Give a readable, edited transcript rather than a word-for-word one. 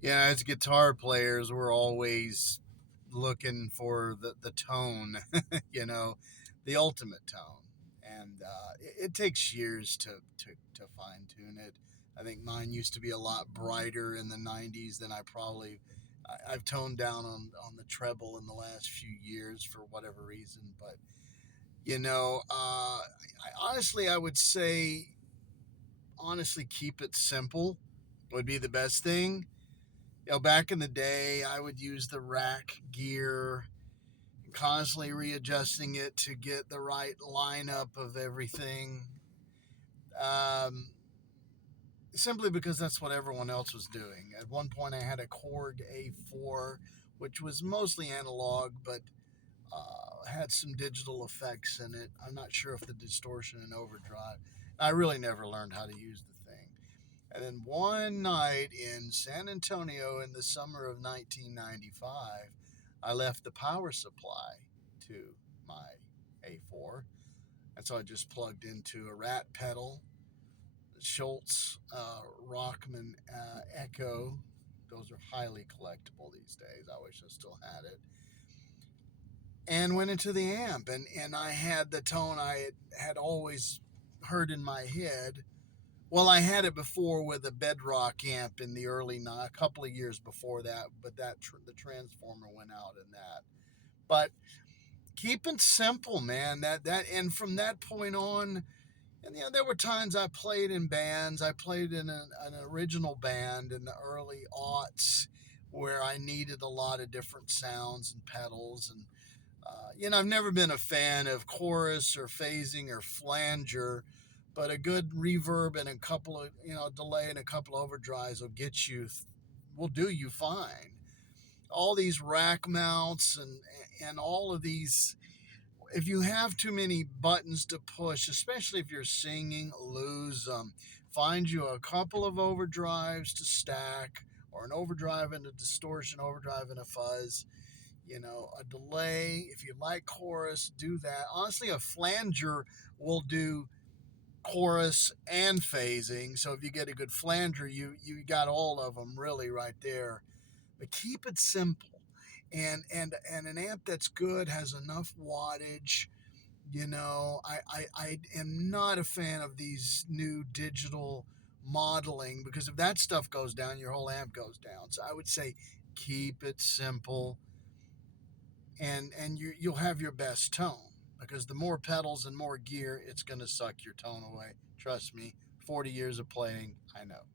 Yeah, as guitar players, we're always looking for the tone, you know, the ultimate tone. And it takes years to fine tune it. I think mine used to be a lot brighter in the 90s than I've toned down on the treble in the last few years for whatever reason. But, honestly, I would say, honestly, keep it simple would be the best thing. Back in the day, I would use the rack gear, constantly readjusting it to get the right lineup of everything. Um, Simply because that's what everyone else was doing. At one point, I had a Korg A4, which was mostly analog, but had some digital effects in it. I'm not sure if the distortion and overdrive. I really never learned how to use the thing. And then one night in San Antonio in the summer of 1995, I left the power supply to my A4. And so I just plugged into a rat pedal, Schultz Rockman Echo. Those are highly collectible these days. I wish I still had it. And went into the amp, and I had the tone I had always heard in my head. Well, I had it before with a Bedrock amp in the a couple of years before that, but the transformer went out in that. But keep it simple, man. And from that point on, and there were times I played in bands. I played in an original band in the early aughts where I needed a lot of different sounds and pedals. And I've never been a fan of chorus or phasing or flanger, but a good reverb and a couple of, delay and a couple of overdrives will do you fine. All these rack mounts and all of these, if you have too many buttons to push, especially if you're singing, lose them. Find you a couple of overdrives to stack, or an overdrive and a distortion, overdrive and a fuzz, a delay. If you like chorus, do that. Honestly, a flanger will do chorus and phasing. So if you get a good flanger, you got all of them really right there. But keep it simple. And an amp that's good has enough wattage. I am not a fan of these new digital modeling, because if that stuff goes down, your whole amp goes down. So I would say keep it simple, and you'll have your best tone, because the more pedals and more gear, it's going to suck your tone away. Trust me, 40 years of playing, I know.